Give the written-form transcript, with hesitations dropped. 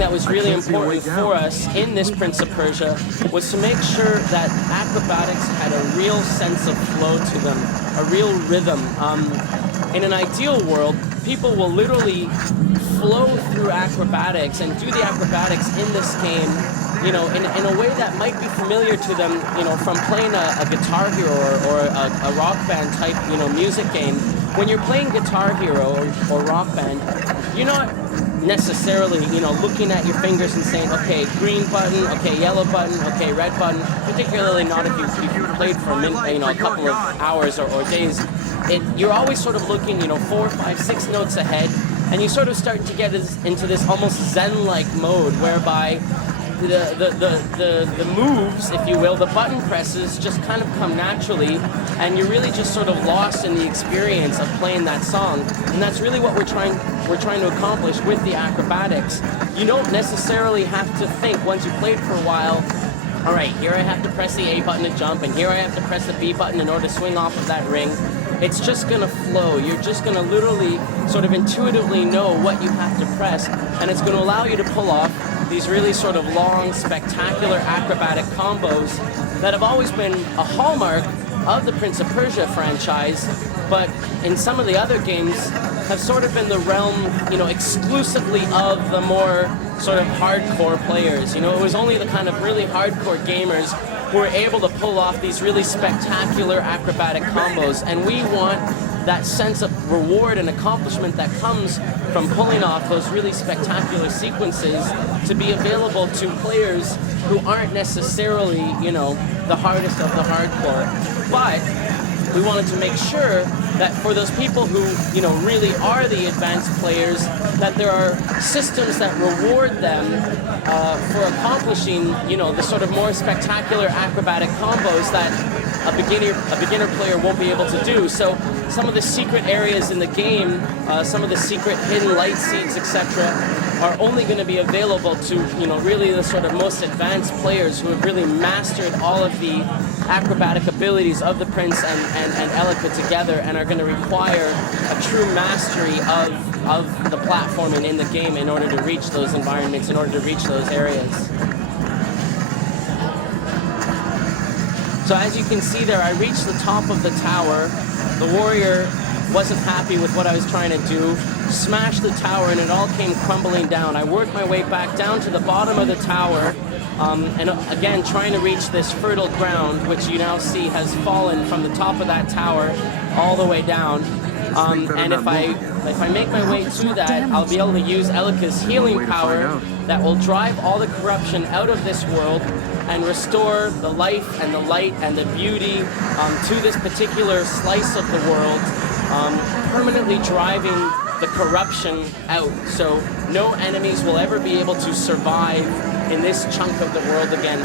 that was really important for us in this Prince of Persia was to make sure that acrobatics had a real sense of flow to them, a real rhythm. In an ideal world, people will literally flow through acrobatics and do the acrobatics in this game, you know, in a way that might be familiar to them, you know, from playing a Guitar Hero or a Rock Band type, you know, music game. When you're playing Guitar Hero or Rock Band, you're not necessarily, you know, looking at your fingers and saying, okay, green button, okay, yellow button, okay, red button. Particularly not if you've played for a couple of hours or days. You're always sort of looking, you know, 4, 5, 6 notes ahead, and you sort of start to get into this almost Zen-like mode whereby the moves, if you will, the button presses just kind of come naturally, and you're really just sort of lost in the experience of playing that song. And that's really what we're trying to accomplish with the acrobatics. You don't necessarily have to think once you've played for a while, all right, here I have to press the A button to jump, and here I have to press the B button in order to swing off of that ring. It's just going to flow. You're just going to literally sort of intuitively know what you have to press, and it's going to allow you to pull off these really sort of long, spectacular acrobatic combos that have always been a hallmark of the Prince of Persia franchise, but in some of the other games have sort of been the realm, you know, exclusively of the more sort of hardcore players. You know, it was only the kind of really hardcore gamers who were able to pull off these really spectacular acrobatic combos, and we want that sense of reward and accomplishment that comes from pulling off those really spectacular sequences to be available to players who aren't necessarily, you know, the hardest of the hardcore. But we wanted to make sure that for those people who, you know, really are the advanced players, that there are systems that reward them for accomplishing, you know, the sort of more spectacular acrobatic combos that a beginner player won't be able to do. So some of the secret areas in the game, some of the secret hidden light seeds, etc., are only going to be available to, you know, really the sort of most advanced players who have really mastered all of the acrobatic abilities of the Prince and Elika together, and are going to require a true mastery of the platforming in the game in order to reach those environments, in order to reach those areas. So as you can see there, I reached the top of the tower. The warrior wasn't happy with what I was trying to do, smashed the tower, and it all came crumbling down. I worked my way back down to the bottom of the tower, and again trying to reach this fertile ground, which you now see has fallen from the top of that tower all the way down. And if I make my way to that, I'll be able to use Elika's healing power that will drive all the corruption out of this world and restore the life and the light and the beauty to this particular slice of the world, permanently driving the corruption out. So no enemies will ever be able to survive in this chunk of the world again.